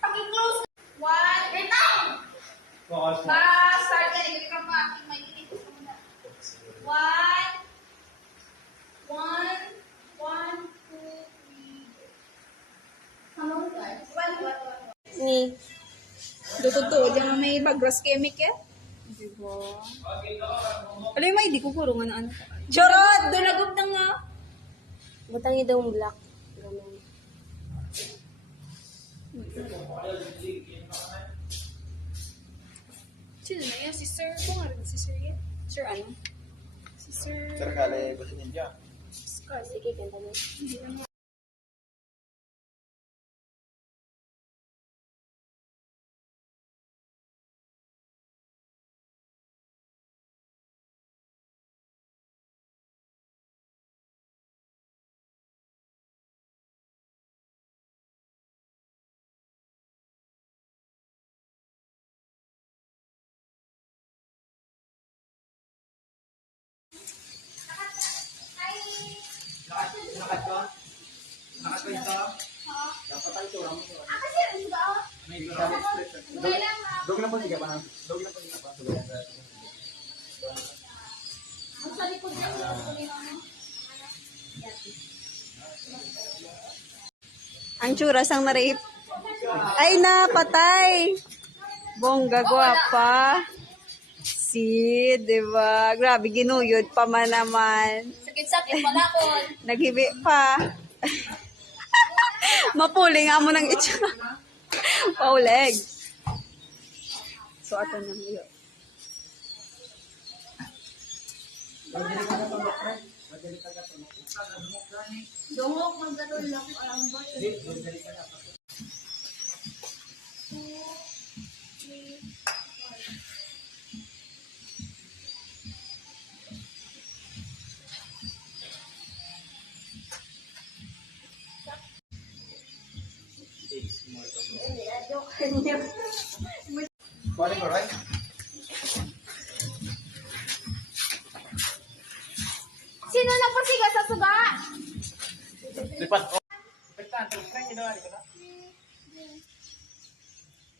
Pag-close. One. Wait lang. Start na. Ikot ka pa. May inikot ka muna. One. One. One, two, three. One. Ni. Duto-duto. Diyan may bagras kemik eh. Diba? Alam mo, hindi ko kurungan na ano. Charot! Dulagog na nga. Butang niya daw yung black. Ganun. Sino na yan? Si Sir. Kung nga rin si Sir yan. Sure, ano? Si Sir. Sir, kala ba sa ninja? Sige, kanta mo. Dog na po siya pa. Dog na po siya pa. Ang tsura sang na-rape. Ay, napatay! Bongga, gwapa. Si, diba? Grabe, ginuyod pa man naman. Sakit-sakit pala ko. Naghibi pa. Mapuling nga mo ng itsura. Pauleg. So, ato na yun. Dungok, magdalol lang ko alam ba? Morning, alright? Sino nagpasiga sa suga? Lipat. Oh. Lipat. Try nyo doon.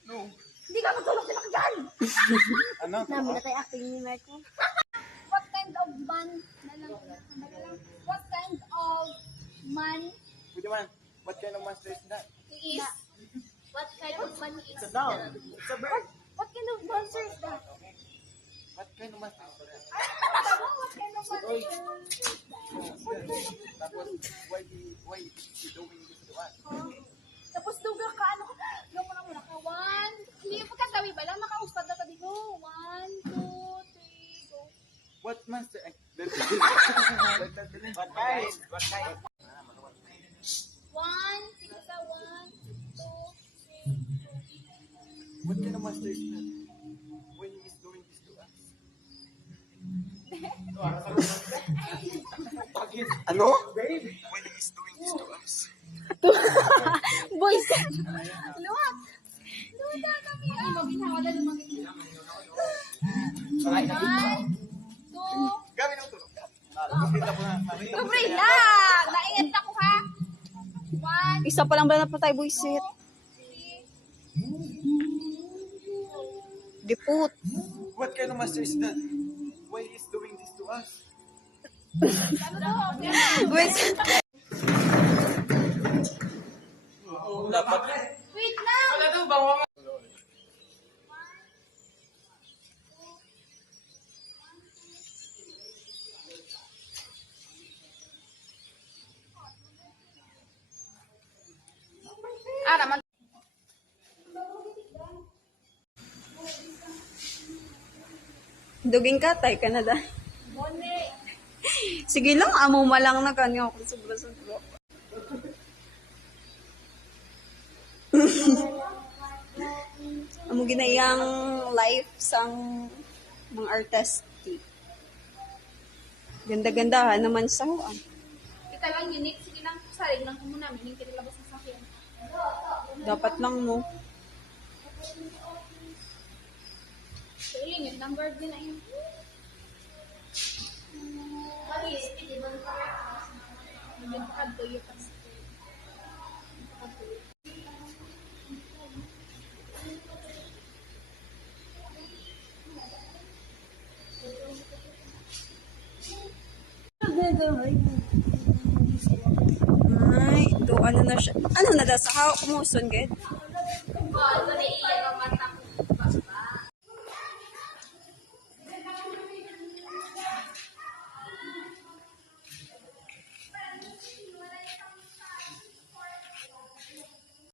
No. Hindi ka matulog sila dyan! Ano? Namin na tayo acting ni Marco. What kind of man? What kind of man Pwede man. What kind of monster is that? he is? What kind of man he is? It's a dog. It's a bird. What kind of monster is that? What kind of monster is that? What kind of monster is that? Tapos, why you doing this to us? Tapos duga ka, ano ka? Yung muna ka. One, hindi yung pagkatawi ba lang? Nakaustad na tabi ko. One, two, three, go. What monster? What kind? What kind? One, tigisa, one, two, three. What kind of monster is that? When he is doing this to us? Ano? When he is doing this to us? Boys! Luwag! Luwag na kami. Ay, mabinhawa na lumagin. One, two, Gawin ang tulog. pray lang! Naingat ako ha. One, Isa pa lang ba na patay, boyset? three, Diput. What kind of monster is that? Why he is doing this to us? ano to? Wait. Wait lang! Naman. Duging katay ka na dahil. Mone. Sige lang, amo malang na kanyo ako sobra-sobra. Amo ginayang life sang mga artistic. Ganda-gandahan naman sa huan. Kita lang unique. Sige lang. Saling lang ko muna. Mining kinilabas ng sakyan. Dapat lang mo. So, ilingit. Number din na yun. Ay, ito, ano na siya. Ano na daw sa how? Kumuson, gid? Ano na iya naman